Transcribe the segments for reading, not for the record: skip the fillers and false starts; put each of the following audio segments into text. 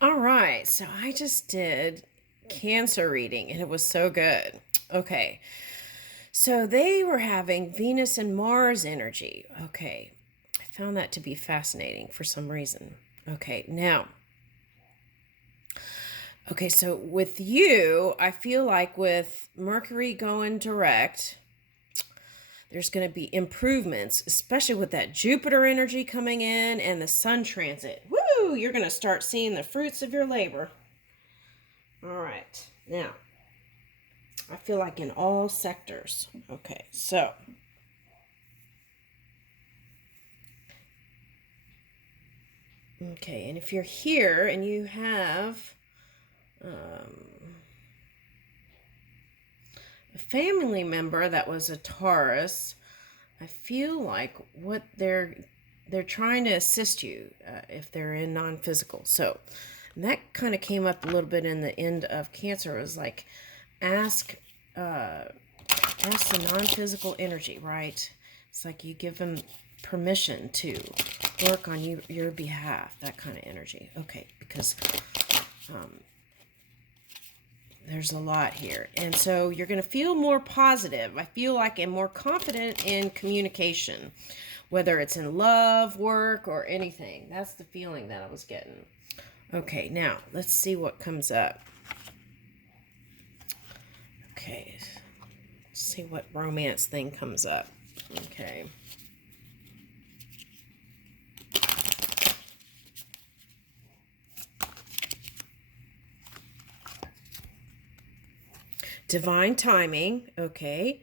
All right, so I just did cancer reading and it was so good. Okay, so they were having Venus and Mars energy. Okay, I found that to be fascinating for some reason. Okay, now, okay, so with you, I feel like with Mercury going direct, there's going to be improvements, especially with that Jupiter energy coming in and the Sun transit. Woo! You're going to start seeing the fruits of your labor. All right, now. I feel like in all sectors. Okay, so okay, and if you're here and you have a family member that was a Taurus, I feel like what they're trying to assist you if they're in non-physical. So and that kind of came up a little bit in the end of Cancer. It was like ask uh, ask the non-physical energy, right? It's like you give them permission to work on your behalf, that kind of energy. Okay, because there's a lot here. And so you're going to feel more positive. I feel like I'm more confident in communication, whether it's in love, work, or anything. That's the feeling that I was getting. Okay, now let's see what comes up. Okay, let's see what romance thing comes up. Okay. Divine timing. Okay.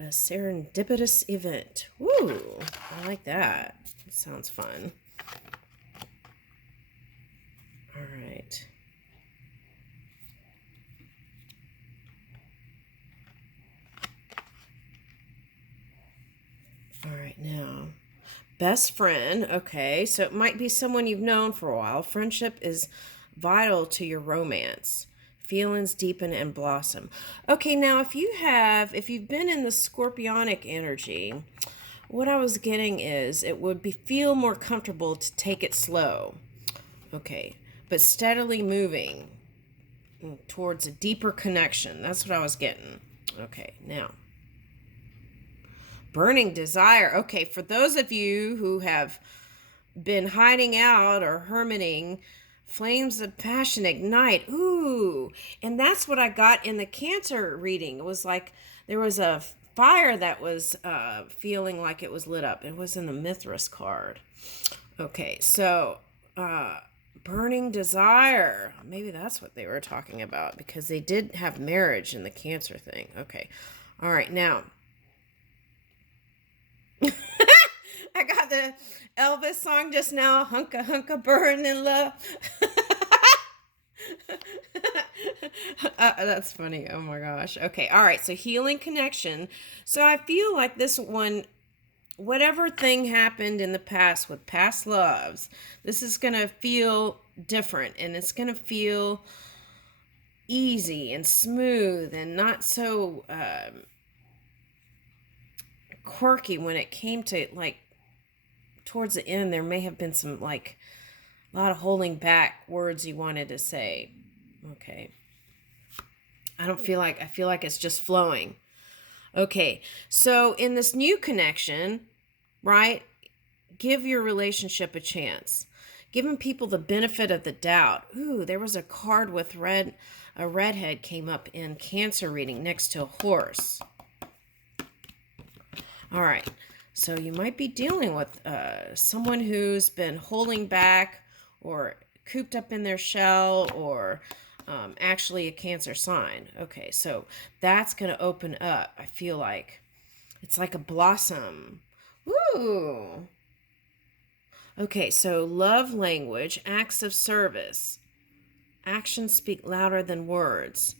A serendipitous event. Woo! I like that. It sounds fun. All right. All right, now. Best friend. Okay, so it might be someone you've known for a while. Friendship is vital to your romance. Feelings deepen and blossom. Okay, now if you've been in the scorpionic energy, what I was getting is it would feel more comfortable to take it slow. Okay, but steadily moving towards a deeper connection. That's what I was getting. Okay, now burning desire. Okay, for those of you who have been hiding out or hermiting, flames of passion ignite. Ooh, and that's what I got in the Cancer reading. It was like there was a fire that was feeling like it was lit up. It was in the Mithras card. Okay, so burning desire. Maybe that's what they were talking about because they did have marriage in the Cancer thing. Okay, all right, now I got the Elvis song just now, hunka hunka burning love. That's funny. Oh my gosh. Okay. All right. So healing connection. So I feel like this one, whatever thing happened in the past with past loves, this is going to feel different and it's going to feel easy and smooth and not so quirky when it came to like towards the end. There may have been some like a lot of holding back words you wanted to say. Okay. I feel like it's just flowing. Okay. So in this new connection, right? Give your relationship a chance. Giving people the benefit of the doubt. Ooh, there was a card with a redhead came up in Cancer reading next to a horse. All right. So you might be dealing with someone who's been holding back or cooped up in their shell or actually a Cancer sign. Okay, so that's going to open up. I feel like it's like a blossom. Woo! Okay, so love language, acts of service. Actions speak louder than words.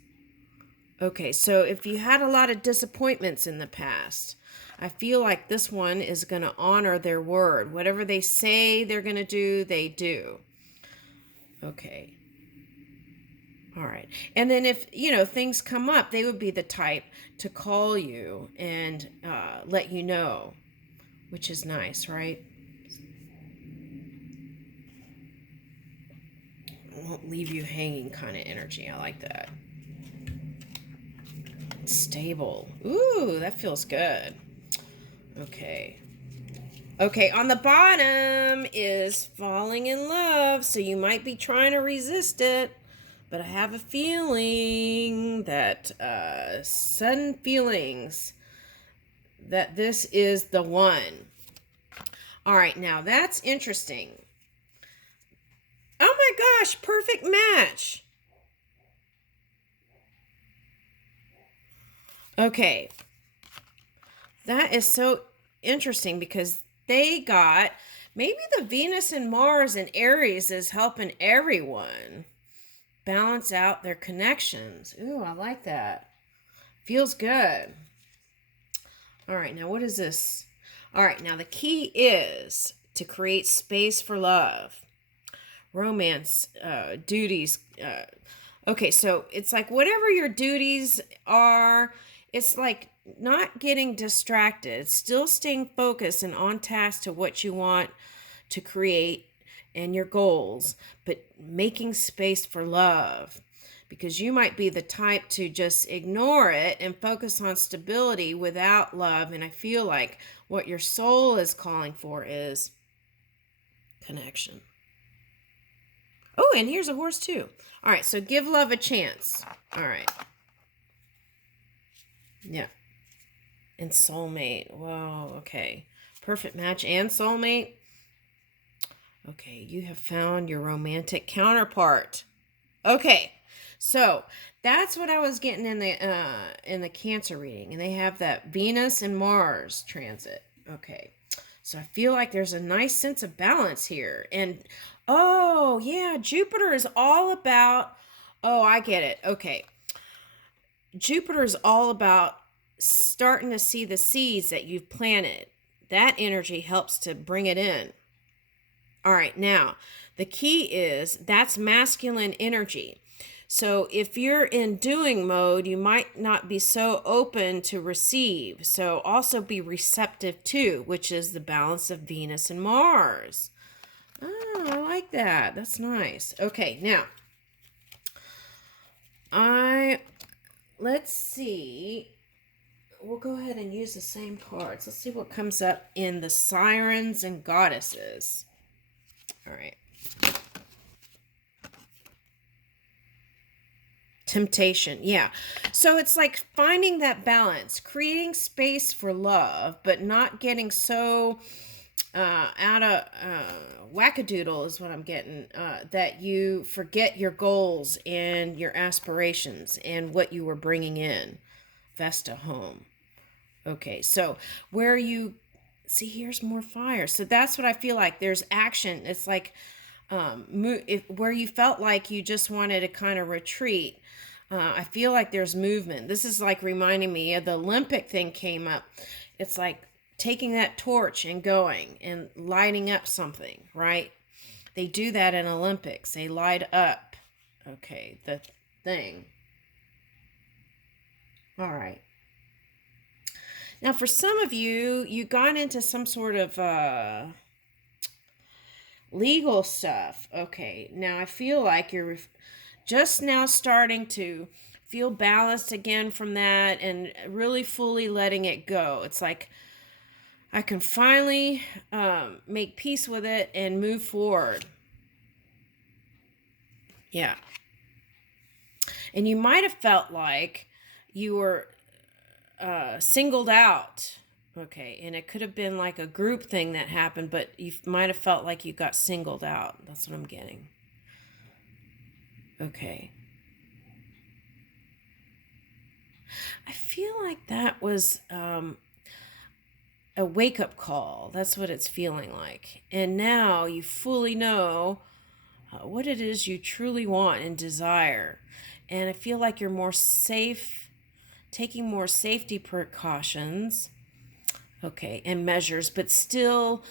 Okay, so if you had a lot of disappointments in the past, I feel like this one is going to honor their word. Whatever they say they're going to do, they do. Okay. All right. And then if, things come up, they would be the type to call you and let you know, which is nice, right? won't leave you hanging kind of energy. I like that. Stable. Ooh, that feels good. Okay. Okay, on the bottom is falling in love, so you might be trying to resist it, but I have a feeling that, sudden feelings that this is the one. All right, now that's interesting. Oh my gosh, perfect match. Okay, that is so interesting because they got, maybe the Venus and Mars and Aries is helping everyone balance out their connections. Ooh, I like that. Feels good. All right, now what is this? All right, now the key is to create space for love, romance, duties. Okay, so it's like whatever your duties are, it's like not getting distracted, still staying focused and on task to what you want to create and your goals, but making space for love. Because you might be the type to just ignore it and focus on stability without love. And I feel like what your soul is calling for is connection. Oh, and here's a horse too. All right, so give love a chance. All right. Yeah. And soulmate. Whoa, okay. Perfect match and soulmate. Okay, you have found your romantic counterpart. Okay, so that's what I was getting in the Cancer reading, and they have that Venus and Mars transit. Okay, so I feel like there's a nice sense of balance here, and oh yeah, Jupiter is all about. Oh, I get it. Okay, Jupiter is all about starting to see the seeds that you've planted. That energy helps to bring it in. All right, now the key is that's masculine energy. So if you're in doing mode, you might not be so open to receive. So also be receptive too, which is the balance of Venus and Mars. Oh, I like that. That's nice. Okay, now let's see. We'll go ahead and use the same cards. Let's see what comes up in the Sirens and Goddesses. All right. Temptation, yeah. So it's like finding that balance, creating space for love, but not getting so out of wackadoodle is what I'm getting, that you forget your goals and your aspirations and what you were bringing in. Vesta home. Okay, so where you see, here's more fire. So that's what I feel like. There's action. It's like where you felt like you just wanted to kind of retreat. I feel like there's movement. This is like reminding me of the Olympic thing came up. It's like taking that torch and going and lighting up something, right? They do that in Olympics. They light up, okay, the thing. All right. Now, for some of you, you got into some sort of legal stuff. Okay, now I feel like you're just now starting to feel balanced again from that and really fully letting it go. It's like I can finally make peace with it and move forward. Yeah. And you might have felt like you were singled out. Okay, and it could have been like a group thing that happened, but you might have felt like you got singled out. That's what I'm getting. Okay. I feel like that was a wake-up call. That's what it's feeling like. And now you fully know what it is you truly want and desire. And I feel like you're more safe, taking more safety precautions, okay, and measures, but still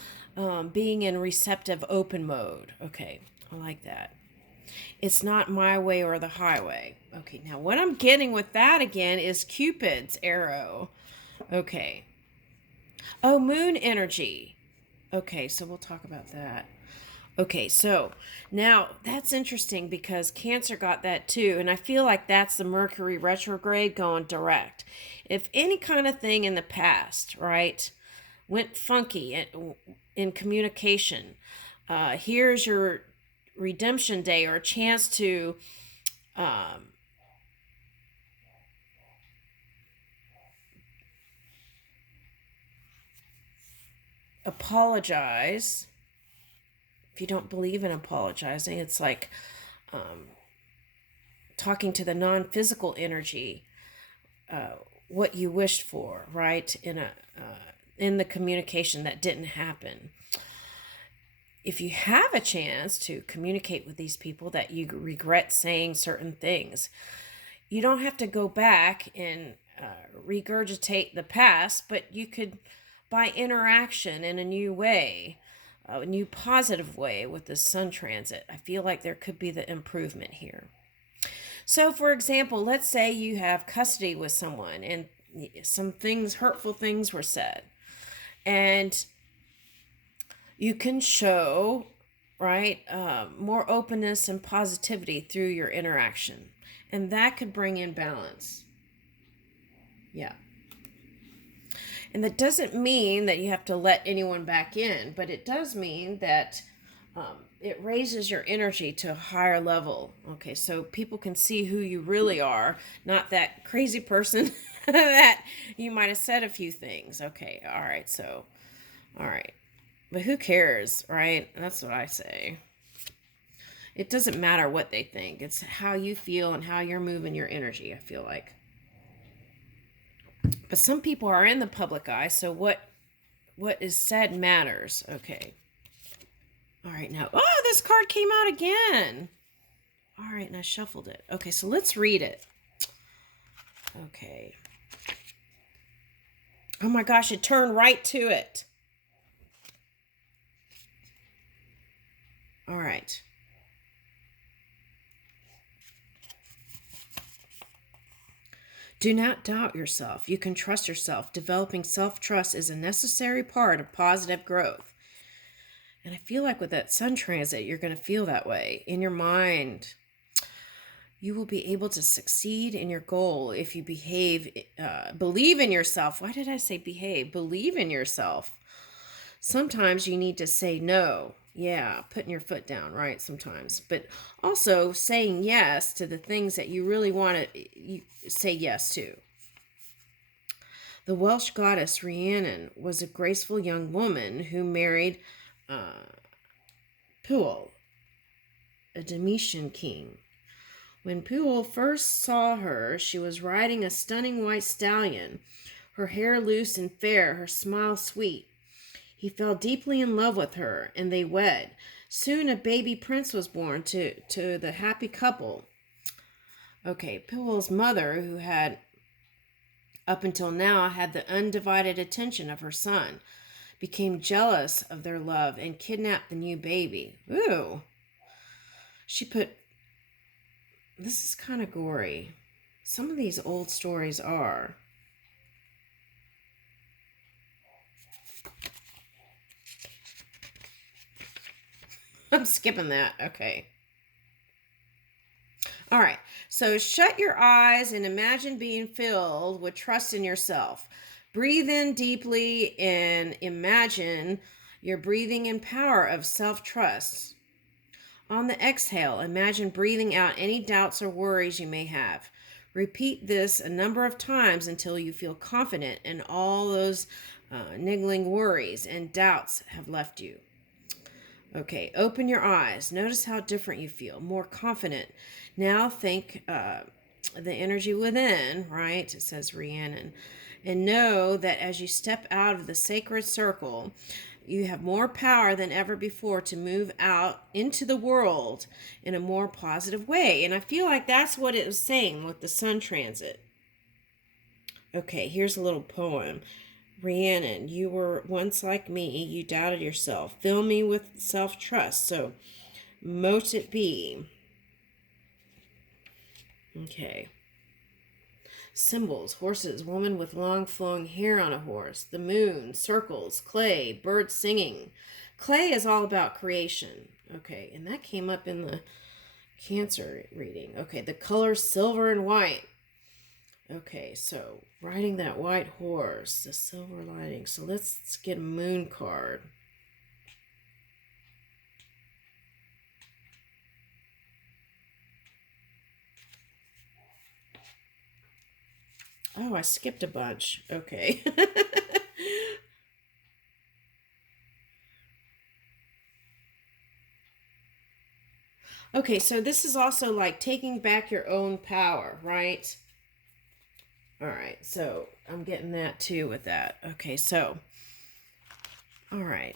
being in receptive open mode. Okay, I like that. It's not my way or the highway. Okay, now what I'm getting with that again is Cupid's arrow. Okay. Oh, moon energy. Okay, so we'll talk about that. Okay, so now that's interesting because Cancer got that too. And I feel like that's the Mercury retrograde going direct. If any kind of thing in the past, right, went funky in communication, here's your redemption day or a chance to um, apologize. If you don't believe in apologizing, it's like talking to the non-physical energy, what you wished for, right? In the communication that didn't happen. If you have a chance to communicate with these people that you regret saying certain things, you don't have to go back and regurgitate the past, but you could, by interaction in a new way, a new positive way with the sun transit, I feel like there could be the improvement here. So, for example, let's say you have custody with someone and some things, hurtful things were said. And you can show, right, more openness and positivity through your interaction. And that could bring in balance. Yeah. And that doesn't mean that you have to let anyone back in, but it does mean that it raises your energy to a higher level. Okay, so people can see who you really are, not that crazy person that you might have said a few things. Okay, all right, so, all right. But who cares, right? That's what I say. It doesn't matter what they think. It's how you feel and how you're moving your energy, I feel like. But some people are in the public eye, so what is said matters. Okay. All right, now, oh, this card came out again. All right, and I shuffled it. Okay, so let's read it. Okay. Oh my gosh, it turned right to it. All right. Do not doubt yourself. You can trust yourself. Developing self-trust is a necessary part of positive growth. And I feel like with that sun transit, you're going to feel that way in your mind. You will be able to succeed in your goal if you believe in yourself. Why did I say behave? Believe in yourself. Sometimes you need to say no. Yeah, putting your foot down, right? Sometimes. But also saying yes to the things that you really want to say yes to. The Welsh goddess Rhiannon was a graceful young woman who married Pwyll, a Dametian king. When Pwyll first saw her, she was riding a stunning white stallion, her hair loose and fair, her smile sweet. He fell deeply in love with her, and they wed. Soon a baby prince was born to the happy couple. Okay, Pwyll's mother, who had, up until now, had the undivided attention of her son, became jealous of their love and kidnapped the new baby. Ooh. This is kind of gory. Some of these old stories are. I'm skipping that. Okay. All right. So shut your eyes and imagine being filled with trust in yourself. Breathe in deeply and imagine you're breathing in power of self-trust. On the exhale, imagine breathing out any doubts or worries you may have. Repeat this a number of times until you feel confident and all those niggling worries and doubts have left you. Okay, open your eyes. Notice how different you feel, more confident. Now think the energy within, right? It says Rhiannon. And know that as you step out of the sacred circle, you have more power than ever before to move out into the world in a more positive way. And I feel like that's what it was saying with the sun transit. Okay, here's a little poem. Rhiannon, you were once like me. You doubted yourself. Fill me with self-trust. So, mote it be. Okay. Symbols, horses, woman with long flowing hair on a horse, the moon, circles, clay, birds singing. Clay is all about creation. Okay, and that came up in the Cancer reading. Okay, the color silver and white. Okay, so riding that white horse, the silver lining. So let's get a moon card. Oh, I skipped a bunch. Okay. Okay, so this is also like taking back your own power, right? All right, so I'm getting that too with that. Okay, so, all right.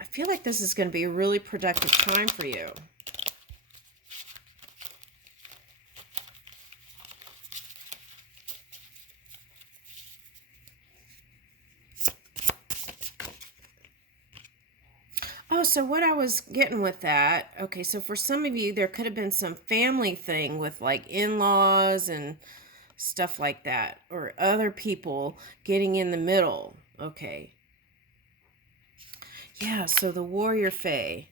I feel like this is going to be a really productive time for you. Oh, so what I was getting with that, okay, so for some of you, there could have been some family thing with like in-laws and stuff like that, or other people getting in the middle. Okay. Yeah, so the warrior fae.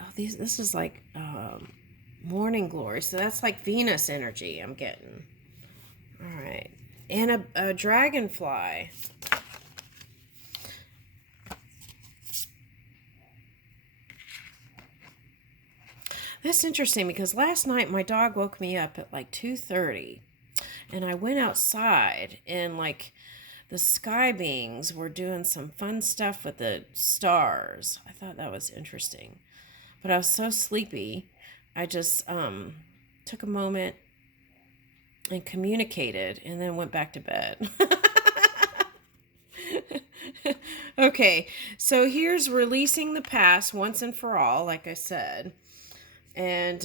Oh, this is like morning glory. So that's like Venus energy I'm getting. All right. And a dragonfly. That's interesting because last night my dog woke me up at like 2:30 and I went outside and like the sky beings were doing some fun stuff with the stars. I thought that was interesting. But I was so sleepy. I just took a moment and communicated and then went back to bed. Okay, so here's releasing the past once and for all, like I said. And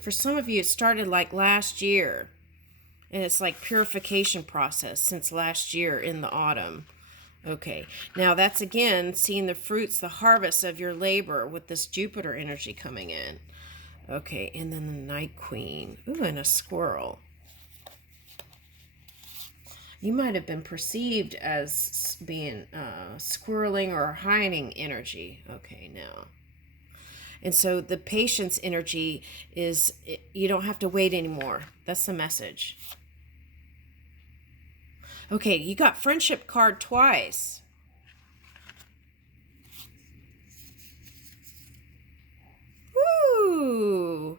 for some of you, it started like last year. And it's like purification process since last year in the autumn. Okay, now that's again seeing the fruits, the harvest of your labor with this Jupiter energy coming in. Okay, and then the Night Queen. Ooh, and a squirrel. You might have been perceived as being squirreling or hiding energy. Okay, now. And so the patience energy is you don't have to wait anymore. That's the message. Okay, you got friendship card twice. Woo!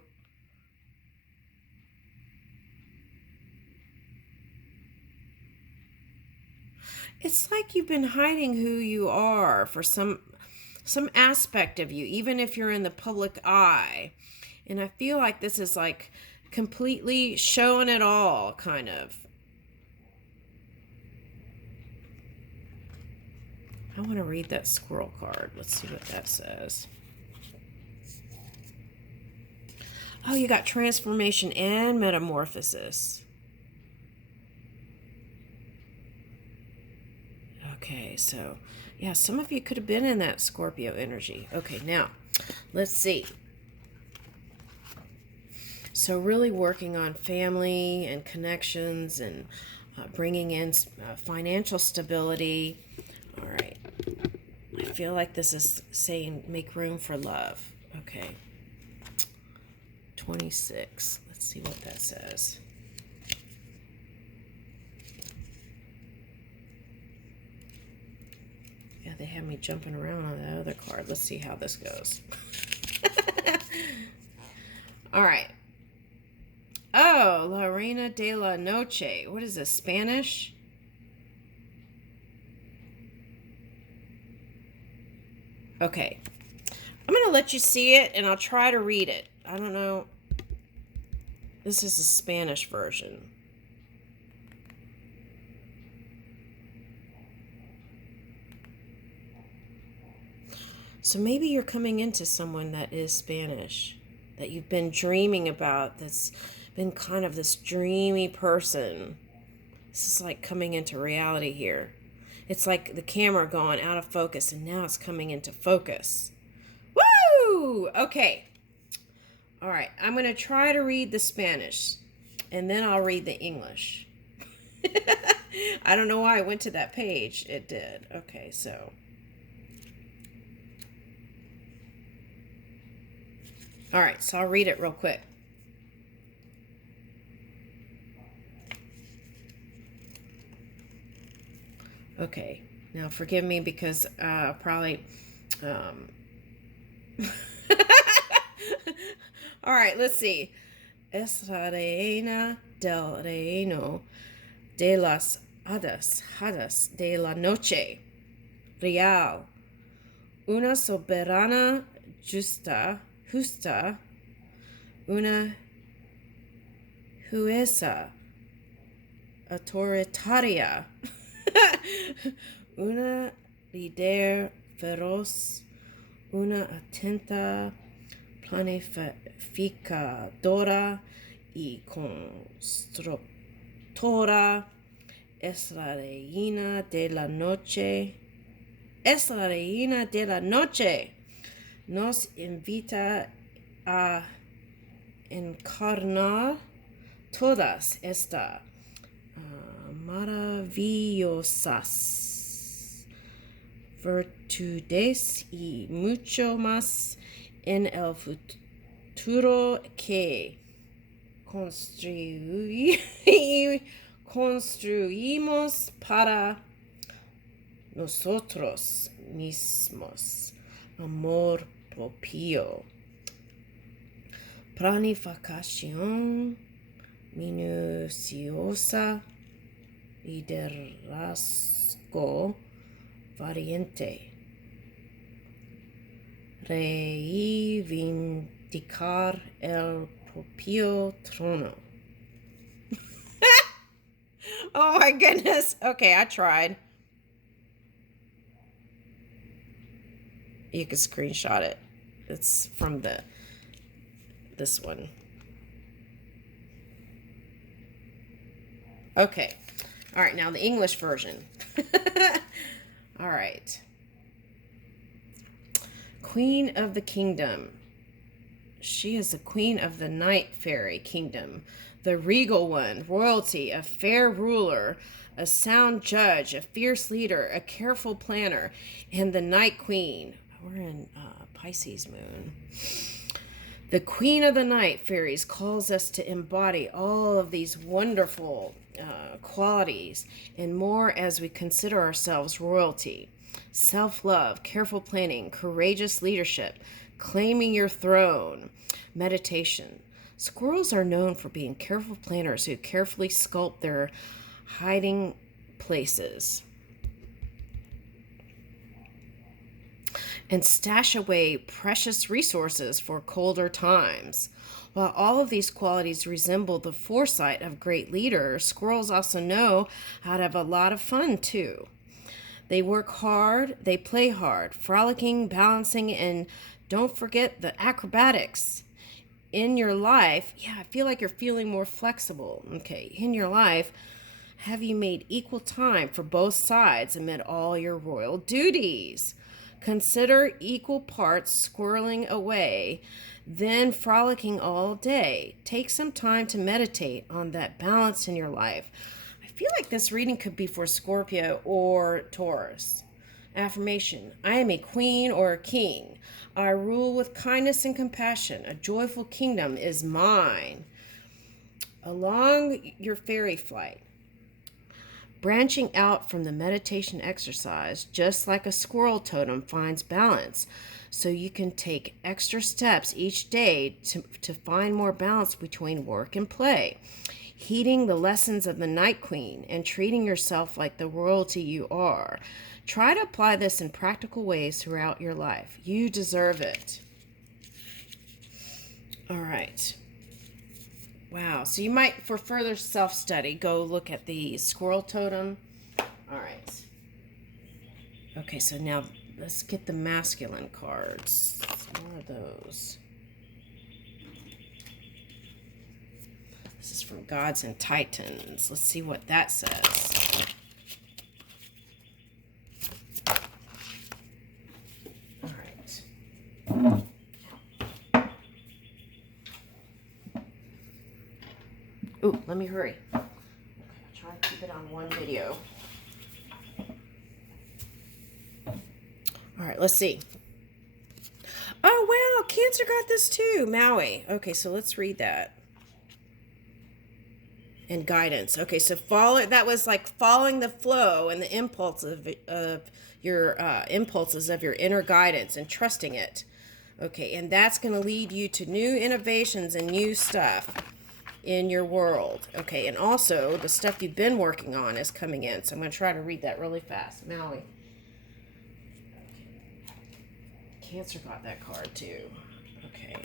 It's like you've been hiding who you are for some aspect of you, even if you're in the public eye. And I feel like this is like completely showing it all, kind of. I want to read that squirrel card. Let's see what that says. Oh, you got transformation and metamorphosis. Okay, so yeah, some of you could have been in that Scorpio energy. Okay, now let's see. So really working on family and connections and bringing in financial stability. All right. I feel like this is saying make room for love. Okay. 26. Let's see what that says. Yeah, they have me jumping around on that other card. Let's see how this goes. All right. Oh, La Reina de la Noche. What is this, Spanish? Okay. I'm going to let you see it, and I'll try to read it. I don't know. This is the Spanish version. So maybe you're coming into someone that is Spanish, that you've been dreaming about, that's been kind of this dreamy person. This is like coming into reality here. It's like the camera gone out of focus, and now it's coming into focus. Woo! Okay. All right. I'm going to try to read the Spanish, and then I'll read the English. I don't know why I went to that page. It did. Okay, so. All right, so I'll read it real quick. Okay, now forgive me because probably. All right, let's see. Es la reina del reino de las hadas de la noche real, una soberana justa, una jueza autoritaria, una líder feroz, una atenta planificadora y constructora. Es la reina de la noche. Es la reina de la noche. Nos invita a encarnar todas estas maravillosas virtudes y mucho más en el futuro que construimos para nosotros mismos. Amor propio. Planificación minuciosa. Liderazgo valiente. Reivindicar el propio trono. Oh my goodness. Okay, I tried. You can screenshot it. It's from this one. Okay. All right, now the English version. All right. Queen of the Kingdom. She is the queen of the Night Fairy Kingdom, the regal one, royalty, a fair ruler, a sound judge, a fierce leader, a careful planner, and the Night Queen. We're in Pisces moon. The Queen of the Night Fairies calls us to embody all of these wonderful qualities and more as we consider ourselves royalty. Self-love, careful planning, courageous leadership, claiming your throne, meditation. Squirrels are known for being careful planners who carefully sculpt their hiding places and stash away precious resources for colder times. While all of these qualities resemble the foresight of great leaders, squirrels also know how to have a lot of fun too. They work hard, they play hard, frolicking, balancing, and don't forget the acrobatics. In your life, I feel like you're feeling more flexible. Okay, in your life, have you made equal time for both sides amid all your royal duties? Consider equal parts squirreling away, then frolicking all day. Take some time to meditate on that balance in your life. I feel like this reading could be for Scorpio or Taurus. Affirmation: I am a queen or a king. I rule with kindness and compassion. A joyful kingdom is mine. Along your fairy flight, branching out from the meditation exercise, just like a squirrel totem finds balance, so you can take extra steps each day to find more balance between work and play, heeding the lessons of the Night Queen and treating yourself like the royalty you are. Try to apply this in practical ways throughout your life. You deserve it. All right. Wow. So you might, for further self-study, go look at the squirrel totem. All right. Okay, so now let's get the masculine cards. What are those? This is from Gods and Titans. Let's see what that says. All right. Ooh, let me hurry. Okay, I'll try to keep it on one video. All right, let's see. Oh, wow, Cancer got this too, Maui. Okay, so let's read that. And guidance. Okay, so that was like following the flow and the impulse of your impulses of your inner guidance and trusting it. Okay, and that's going to lead you to new innovations and new stuff in your world. Okay, and also the stuff you've been working on is coming in. So I'm going to try to read that really fast. Maui. Cancer got that card too. Okay.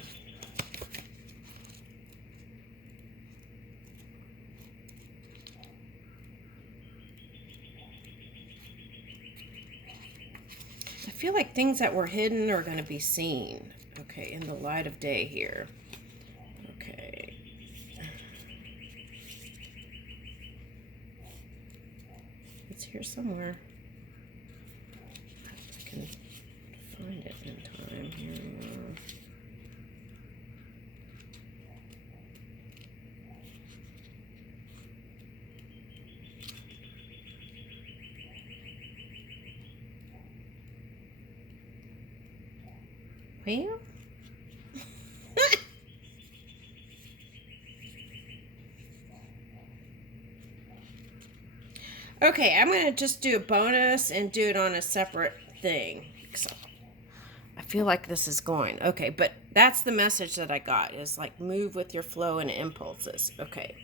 I feel like things that were hidden are going to be seen. Okay, in the light of day here. Okay. It's here somewhere. I can find it in time here. Well, okay, I'm going to just do a bonus and do it on a separate thing. So I feel like this is going. Okay, but that's the message that I got is like move with your flow and impulses. Okay.